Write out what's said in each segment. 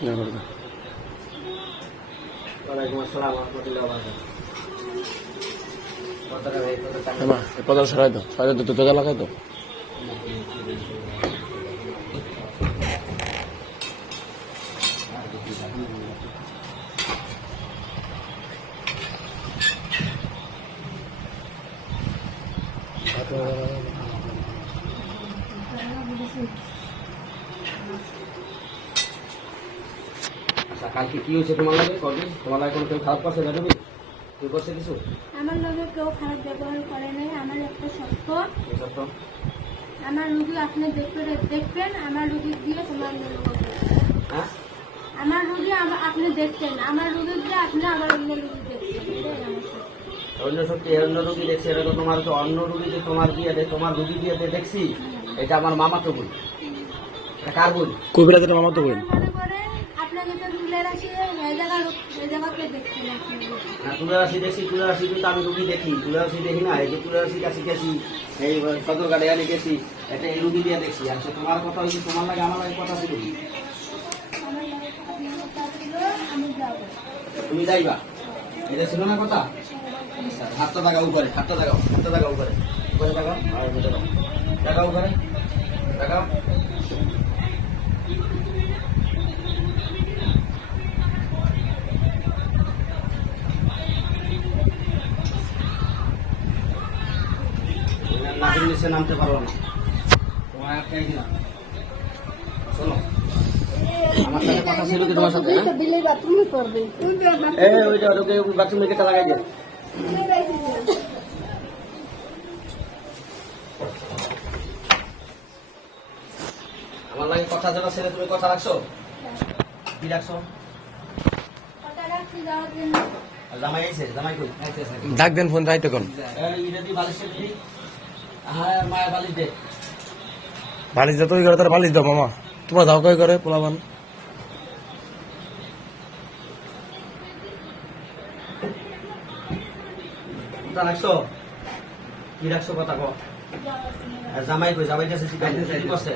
ওয়ালাইকুম আসসালাম ওয়া রাহমাতুল্লাহি ওয়া বারাকাতুহু। পদার সরাই দাও, তো তোজা লাগাই তো। আচ্ছা, কালকে কি হয়েছে তোমার লাগে? কবে তোমার লাগে কোনো কেউ খারাপ করছে? জানবি কেউ করছে কিছু? আমার লগে কেউ খারাপ ব্যবহার করে নাই। আমার একটা সত্য, এই সত্য? আমার রুগী আপনি দেখবেন, আমার রুগী দিয়ে তোমার অন্য লোক দেখবেন। হ্যাঁ, আমার রুগী আপনি দেখবেন, আমার রুগী দিয়ে আপনি আবার অন্য রুগী দেখবেন। এটাই আমার সত্য। অন্য সত্যি অন্য রুগী দেখছি, এটা তো তোমার তো অন্য রুগী যে তোমার দিয়ে দেয়, তোমার রুগী দিয়ে দেখছি, এটা আমার মামা তো বই। এটা কার বই? কবিরাজের মামা তো বই। এখন মনে করেন আপনাকে তো তুলে রাখি এই জায়গাকে দেখছেন আপনি। না, তুলারাশি দেখছি, তুলারাশি কিন্তু আমি রুগী দেখি, তুলারাশি দেখি না। এই যে তুলারাশি কাছে গেছি, এই সদরঘাটে আনি গেছি, এটা এই রুগী দিয়ে দেখছি। আচ্ছা, তোমার কথা হয়েছে, তোমার লাগে আমার লাগে কথা ছিল। আমার লগে আপনার কথা ছিল, আমি যাবো। তুমি যাইবা, এটা ছিল না কথা? আচ্ছা, হাতটা দাগাও উপরে, হাতটা দাগাও, হাতটা দাগাও উপরে, উপরে দাগাও, আর উপরে দাগাও, দাগাও উপরে, দাগাও। নাকের নিচে নামতে পারো না, তোমার একটাই না। শোনো, আমার সাথে কথা ছিল কি তোমার সাথে? হ্যাঁ, ওইটা ওকে বাথরুমে গেটা লাগাই দিয়ে। আমার লাগে কথা যেন ছেলে, তুমি কথা রাখছো? কি রাখছো? কথা রাখছি যাওয়ার জন্য। আর জামাই আইছে? জামাই কই? ডাক দেন, ফোন রাইতে কোন এটা দিয়ে বালিশের দিই। হ্যাঁ, মায়া বালিশ দে। বালিশ দাও, তুই করে তার বালিশ দাও মামা। তোমরা যাও কই করে পোলাবান। কথা রাখছো? কি রাখছো কথা কো? আর জামাই কই? জামাই কাছে কি করছে?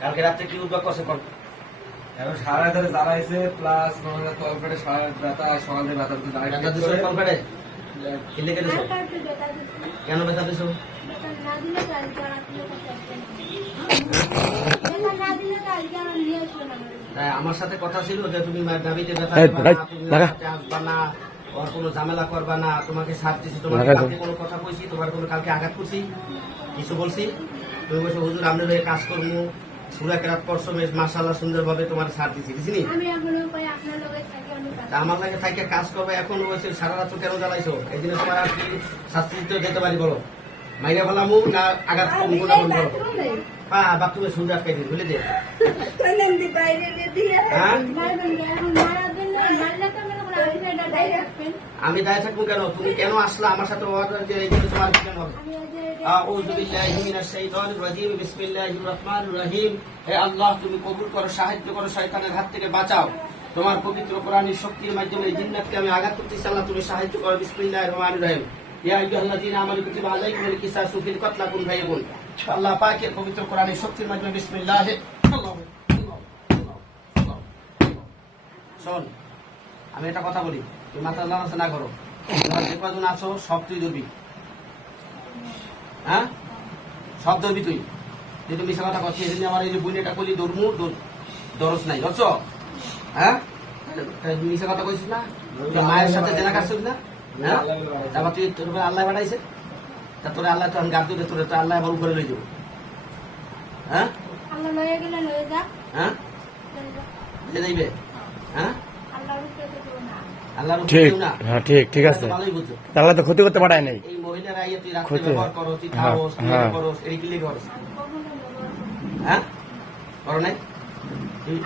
কালকে রাত্রে কি উদ্যোগ করছে কোন? এখন সারা ধরে জ্বালাইছে প্লাস তলপেটে সারা ব্যথা, সকালে ব্যথা ব্যথা দিছো কলপেটে? কি লেগে দিছো? আর কাউকে বেটা দিচ্ছি। কেন ব্যথা দিছো? বেটা না দিলে কালকে আর আপনি কথা আসবেন না। বেটা না দিলে কালকে আমার নিয়ে আসবেন আমার। তাই আমার সাথে কথা ছিল যে তুমি দাবিতে ব্যথা এই, দিবা না, রাইট, তুমি লাগা। আমার সাথে আসবা না, ওর কোনো ঝামেলা করবা না, তোমাকে সাথ দিছি, তোমার লাগা তো। কালকে কোনো কথা কইছি, তোমার কোনো কালকে আঘাত করছি, কিছু বলছি? তুমি বলছো হুজুর আপনার হয়ে কাজ করবো, সুরা কেরাত পড়ছো, বেশ মাশাআল্লাহ সুন্দরভাবে তোমার সাথ দিছি, বুঝলি? আমি এখনো কই আপনার লগে থাকি আমি কাজ তা আমার লাগে থাকে কাজ করবে, এখন বলছে সারা রাত কেন জ্বালাইছো? এই দিনে তোমার আর কি শাস্তি দিতে যেতে পারি বলো? মাইরা ফেলামু না আঘাত কমু কোনটা বলো? বাথরুমে সুন্দর আটকাই দিই, বুঝলি যে? হ্যাঁ, মারবেন না, এখন মারার জন্য মারলে তো মনে করেন আপনি এটা দায়ী রাখবেন। আমি দায় থাকবো কেন? তুমি কেন আসলা আমার সাথে? যে এইখানে তোমার কি কেন হবে? আমি ওই যে আউযু বিল্লাহি মিনাশ শাইতানির রাজিম, বিসমিল্লাহির রহমানির রহিম। হে আল্লাহ, তুমি কবুল করো, সাহায্য করো, শয়তানের হাত থেকে বাঁচাও। তোমার পবিত্র কোরআনের শক্তির মাধ্যমে এই জিন্নাতকে আমি আঘাত করতেছি, আল্লাহ তুমি সাহায্য করো। বিসমিল্লাহির রহমানির রহিম। ইয়া আইয়ুহাল্লাযীনা আমানু কুতিবা আলাইকুমুল কিসাসু ফিল কতলা কুন ফায়াকুন। আল্লাহ পাকের পবিত্র কোরআনের শক্তির মাধ্যমে বিসমিল্লাহ। শোন, আমি একটা কথা বলি, তুই মাথা নাড়াচাড়া না করো। তোমার যে কজন আছো সব তুই ধরবি, হ্যাঁ? সব ধরবি তুই। যেহেতু মিশা কথা করছি, এই জন্য আমার এই যে বুনেটা করলি দৌড়মু, দরস নাই, ধরছ? হ্যাঁ, মিশা কথা কইছিস না? তোর মায়ের সাথে জেনা কাটছিস না? হ্যাঁ, তারপর তুই তোর উপরে আল্লাহ বাড়াইছে, তা তোর আল্লাহ তো আমি গাছ দিলে তোর তো আল্লাহ বল করে লই যাবো। হ্যাঁ আল্লাহ লয়ে গেলে লয়ে যা, হ্যাঁ, দিয়ে যাইবে। হ্যাঁ, আল্লাহর উপরে তো কেউ না। আল্লাহর উপরে ঠিক, কেউ না। হ্যাঁ ঠিক, ঠিক আছে। ভালোই বুঝছো। তাহলে তো ক্ষতি করতে পারাই নাই। এই মহিলারা আইয়ে তুই রাস্তায় ক্ষতি, ব্যবহার করো, তুই হ্যাঁ, খাওস, তুই হ্যাঁ। করস, এই কি লেগে করস? আমি কখনো ব্যবহার করি না। হ্যাঁ, করো নাই?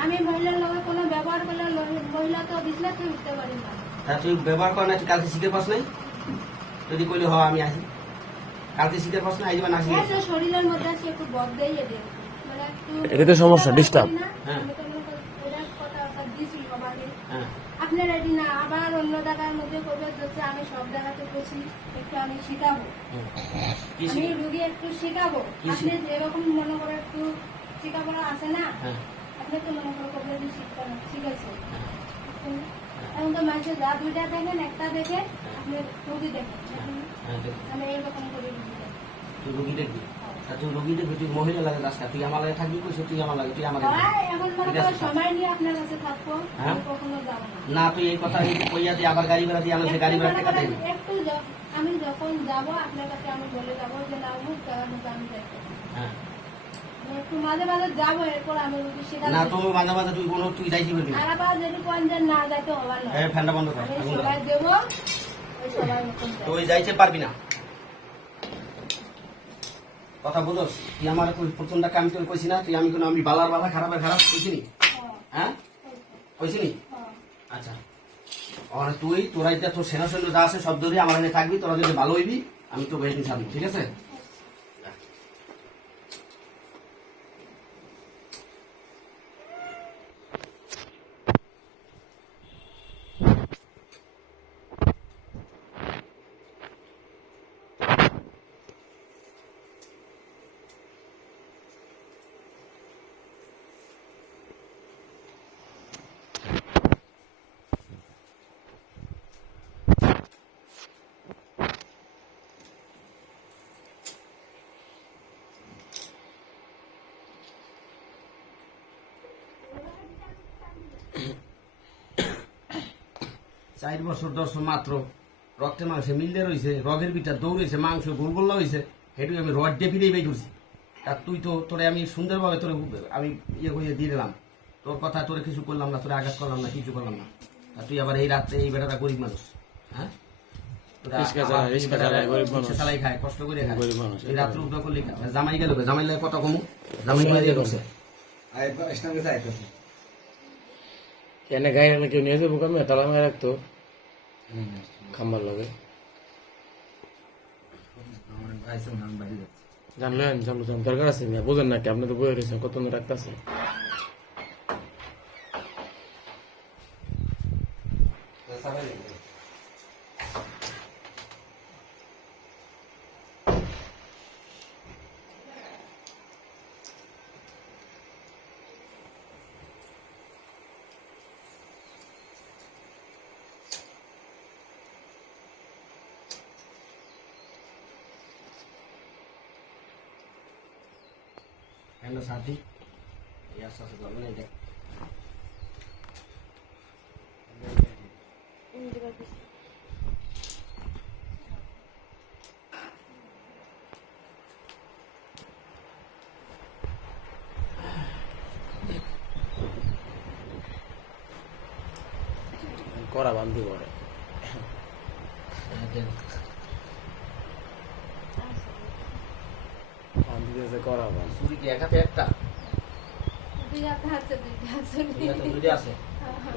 আমি মহিলার লগে কোনো ব্যবহার করলে মহিলা তো বিছলাতে উঠতে পারি না। তা তুই ব্যবহার কর না, তুই কালকে শিখে পাস নাই? যদি কইলে হ আমি আসি, কালকে শিখে পাস না, আইবা না আসি? হ্যাঁ, তো শরীরের মধ্যে আছে একটু বদলাই এদের। মানে একটু এটা তো সমস্যা, disturb। হ্যাঁ। আমি তো ওরা কথা দিয়েছিল আমাকে। হ্যাঁ, আপনার এটি না আবার অন্য জায়গার মধ্যে করবে, যাচ্ছে আমি সব জায়গাতে করছি, একটু আমি শিখাবো। কি আমি শিখে? রুগী একটু শিখাবো। কি আপনি যেরকম মনে করে একটু শিখাপড়া আছে না, হ্যাঁ, আপনি তো মনে করো কবে শিখতে না, ঠিক আছে? এখন তো মানুষের যা দুইটা দেখেন, একটা দেখে আপনি রোগী দেখেন, হ্যাঁ, দেখ। আমি এরকম করে রোগী দেখেন। তুই রুগী দেখবি, আর তুই রুগী দেখবি, তুই মহিলা লাগে রাস্তা, তুই আমার লাগে থাকবি, কইছিস তুই আমার লাগে, তুই আমার লাগে। হয়, এখন মনে ঠিক করো আছে। সময় নিয়ে আপনার কাছে থাকবো, হ্যাঁ? আমি কখনো যাবো না। না তুই এই কথা এই কইয়া দিয়ে আবার গাড়ি ভাড়া দিয়ে আমার সে গাড়ি ভাড়া টাকা দেয় না। একটু আমি যখন যাবো আপনার কাছে আমি বলে যাবো যে না অমুক জায়গার মতো আমি যাইতে চাই। হ্যাঁ। একটু মাঝে মাঝে যাবো, এরপর আমি রুগী সেটা না তুমি মাঝে মাঝে তুই কোনো তুই যাইতে পারবি না। আর আবার যদি কোন যে না যাইতে হবার না, হ্যাঁ, ফ্যানটা বন্ধ কর, আমি আগুন সবাই ধর। দেবো, ওই সবার মতন যাবো। তুই যাইতে পারবি না, কথা বুঝোস? তুই আমার প্রথমটা কাম করে কইছি না, তুই আমি কোনো আমি বালার বালা খারাপের খারাপ কইছি নি? হ্যাঁ, কইছি নি? আচ্ছা, আর তুই তোরা এটা তোর সেনা সৈন্য যা আছে সব ধরে আমার এখানে থাকবি, তোরা যদি ভালো হইবি আমি তো বেদিন ছাড়বি, ঠিক আছে? চার বছর 10 মাত্র রক্তে মাংসে মিললে রয়েছে, রগের বিটা দৌড়েছে, মাংস গোলগোল্লা হয়েছে, সেটু আমি রড ডেপিলেই বের করছি। আর তুই তো তোরে আমি সুন্দরভাবে তোরে আমি ইয়ে করে দিয়ে দিলাম, তোর কথা তোরে কিছু করলাম না, তোরে আঘাত করলাম না, কিছু করলাম না। আর তুই আবার এই রাত্রে এই বেটাটা গরিব মানুষ, হ্যাঁ? তোরা রিস্কা আবার চালায়, এই রিস্কা বেটাটা চালায়, গরিব মানুষ। রিস্কা চালাই খায়, কষ্ট করে খায়, গরিব মানুষ। এই রাত্রে উদ্যোগ করলি খায়। জামাই গেল, জামাই লাগে কত কমু, জামাই গেলে করছে। স্ট্যান্ডে যাইতেছে এনে গাড়ি এনে কেউ নিয়ে যাবো কামে তালা মেয়ে রাখতো খাম্বার লাগে আমার ভাইসে নাম বাড়ি যাচ্ছে জানলেন জানলো দরকার আছে মিয়া বোঝেন নাকি আপনি তো বয়ে রয়েছেন কত রাখতেছে हेलो साथी, यार सबसे पहले नहीं देख করা বান্ধি করে বান্ধি দিয়েছে করা বান্ধ सूरी की एका पे एकटा দুইটা আছে, দুইটা আছে। ये तो दूधे আছে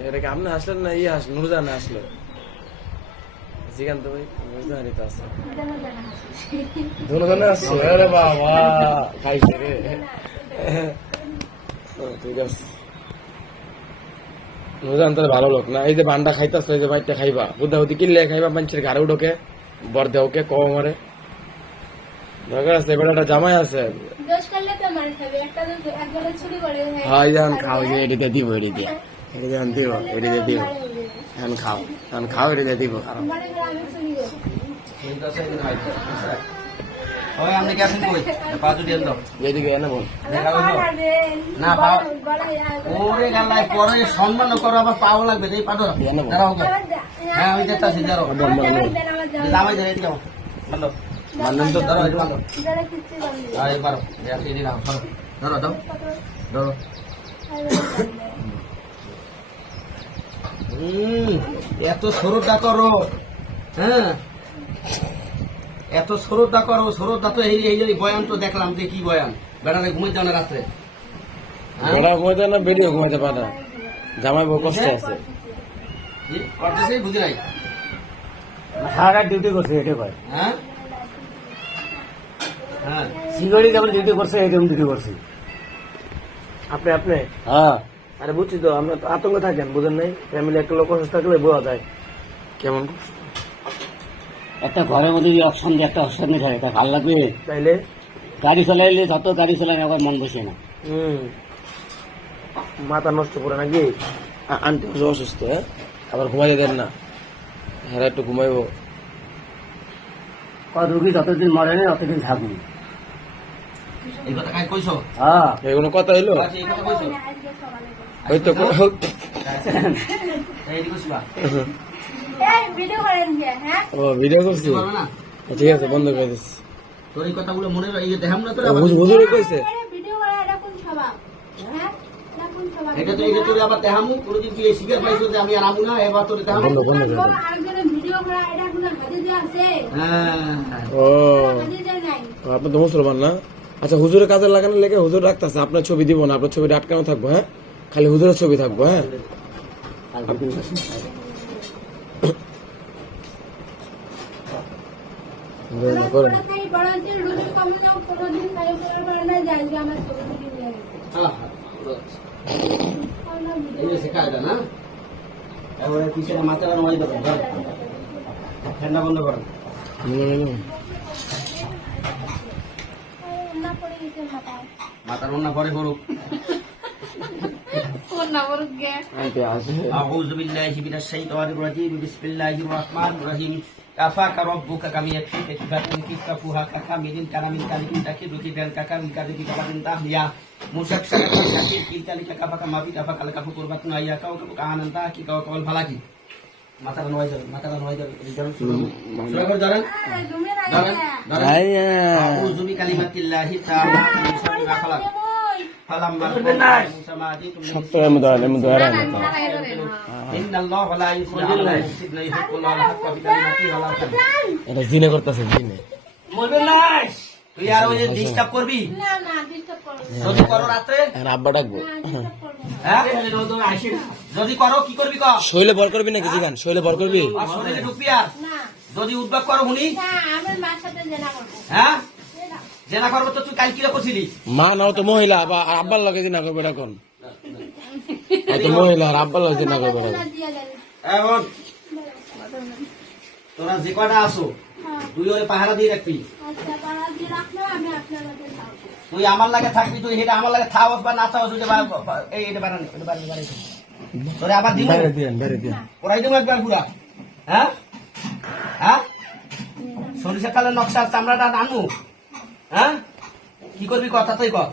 এটাকে আপনি আসলেন না ইয়ে আসলেন নুরজান আসলো জিগান তো ভাই নুরজান এটা আছে জানা জানা আছে। দুজনে আসছে আরে বাবা খাইছে রে ঠিক আছে নুরজান তো ভালো লোক না এই যে বান্ডা খাইতাছে এই যে বাইটা খাইবা বুদ্ধা বুদ্ধি কিনলে খাইবা মানুষের ঘরে উঠোকে বর দেওকে কম মারে দরকার আছে বেটাটা জামাই আছে দোষ করলে তো মার খাবে, একটা তো একবারে চুরি করে হয় যান খাও যে এটিতে দিব এটিতে এটিতে দিব এটিতে দিব এখন খাও এখন খাও এটিতে দিব মানে আমি চুরি করি। ठीक है सही है ओए हमने क्या सिन कोई बाजू दिए दो এদিকে এনে বল দেখা পা হলো লাগবে, না পাও গলায় লাগবে। ওরে গাল্লাই পরে সম্মান করো আবার পাও লাগবে এই পাটো দাঁড়াও হ্যাঁ ওই যেটা আছে দাঁড়াও জামাই ধরে দিও বলো মানন তো ধরো এই বলো যারা কিস্তি বান্ধে। আরে পারো এই দিলাম ধরো ধরো ধরো এত সরুটা করো হ্যাঁ এত সরুটা করো সরুটা তো এই এই বয়ান তো দেখলাম যে কি বয়ান বেড়াতে ঘুমাই যাও না রাত্রে হ্যাঁ? ওরা ঘুমাইতে না বেরিয়ে ঘুমাইতে পারে না জামাই বউ কষ্ট আছে কি করতেছে বুঝি নাই সারা ডিউটি করছে এটা কয় হ্যাঁ হ্যাঁ সিকিউরিটি যেমন ডিউটি করছে এরকম ডিউটি করছি আপনি আপনি হ্যাঁ আরে বুঝছি তো আমরা তো আতঙ্ক থাকেন বুঝেন নাই ফ্যামিলি একটা লোক অসুস্থ থাকলে বোঝা যায় কেমন একটা ঘরের মধ্যে যদি অপশন দিয়ে একটা অপশন থাকে এটা ভালো লাগবে তাইলে গাড়ি চালাইলে যত গাড়ি চালায় আবার মন বসে না মাথা নষ্ট করে নাকি আন্টি অসুস্থ, হ্যাঁ আবার ঘুমাইতে দেন না, হ্যাঁ একটু ঘুমাইবো। রুগী যতদিন মরে নেই ততদিন থাকুন। এই কথা কাই কইছো? হ্যাঁ এগুলো কথা হইলো, আচ্ছা, এই কথা কইছো? আজকে সকালে করে। ওই তো এই দিকে কইছিবা? এই ভিডিও করেন যে, হ্যাঁ? ও ভিডিও করছি, পারবে না? ঠিক আছে বন্ধ করে দিচ্ছি। তোর এই কথাগুলো মনে ইয়ে দেখাম না তোর হুজুরে কইছে ভিডিও করা এটা কোন স্বভাব? হ্যাঁ? এটা কোন স্বভাব? এটা তোর আবার দেখামু, কোনদিন তুই এই শিকার পাইছো যে আমি আর আমু না, এবার তোর দেখামু। বন্ধ বন্ধ করে দাও। আরেকজনের ভিডিও করা এটা কোনো হাদিসে আছে? হ্যাঁ, ও হাদিসে নাই। আপনি তো মুসলমান না? আচ্ছা হুজুরের কাজে লাগানোর লেগে হুজুর রাখতেছে, আপনার ছবি দিব না, আপনার ছবিটা আটকানো থাকবো, হ্যাঁ খালি হুজুরের ছবি থাকবো, হ্যাঁ আর দুদিন করেন। এই বড়দের রুগী কমে যাও, কোনোদিন কারো করে করে না যায় যে আমার ছবি টবি নিয়ে গেছে। আল্লাহ। আমার এই যে শেখা এটা না, এবারে পিছনে মাথা নামাই দেবেন, ঠান্ডা বন্ধ করেন। না পড়ে গেছে মাথায়। মাথার অন্য পরে করুক। কোন না বলুক গে। আন্টি আসে أعوذ بالله من الشيطان الرجيم بسم الله الرحمن الرحيم كفاك ربك كم يكفيك كفاك كفوها كامل كان من ذلك تكيد كذا كان كذا كذا من تهيا musak sangat sakit kita lika kafaka mafi kafaka laka fukurbat na ya kau kanan ta ki kau kawal falaki mata kan wajar di dalam surah kau jalan এই তুমি না jalan jalan আইয়া أعوذ بكلمات الله تعالى من شر ما خلق فلما سماعتي সত্য এমন ধরেন إن الله لا يصلح على يفسد لا يحب الله الحق بكلماته ولا يحب এটা জিনে করতেছে জিনে। তুই আর ওই যে ডিস্টার্ব করবি না না ডিস্টার্ব করো না। যদি করো রাত্রে এখন আব্বা ডাকবো, না ডিস্টার্ব করবো না। হ্যাঁ যদি করো কি করবি কর শৈলে বর করবি নাকি জিগান, শৈলে বর করবি? আর শরীরে ঢুকবি আর না যদি উদ্যোগ করো হুনি না আমার মার সাথে জেনা করবো। হ্যাঁ জেনা। জেনা করবো তো তুই কাল কিরা করছিলি মা নাও তো মহিলা বা আব্বার লগে জিনা করবে এখন, তো মহিলা আর আব্বার লগে জিনা করবে না দিয়া দেন। এখন তোরা যে কটা আসো হ্যাঁ তুই ওরে পাহারা দিয়ে রাখবি আচ্ছা পাড়া দিয়ে রাখলো আমি আপনার কাছে থাকবো। তুই আমার লাগে থাকবি তুই সেটা আমার লাগে থাওস বা না থাওস এই এটা বাড়ানি তোরে আবার দিবি বাইরে দিয়েন বাইরে দিয়েন। ওরাই দেবো একবার পুরা হ্যাঁ হ্যাঁ সরিষা কালের নকশার চামড়াটা আনু হ্যাঁ কি করবি কথা তুই কর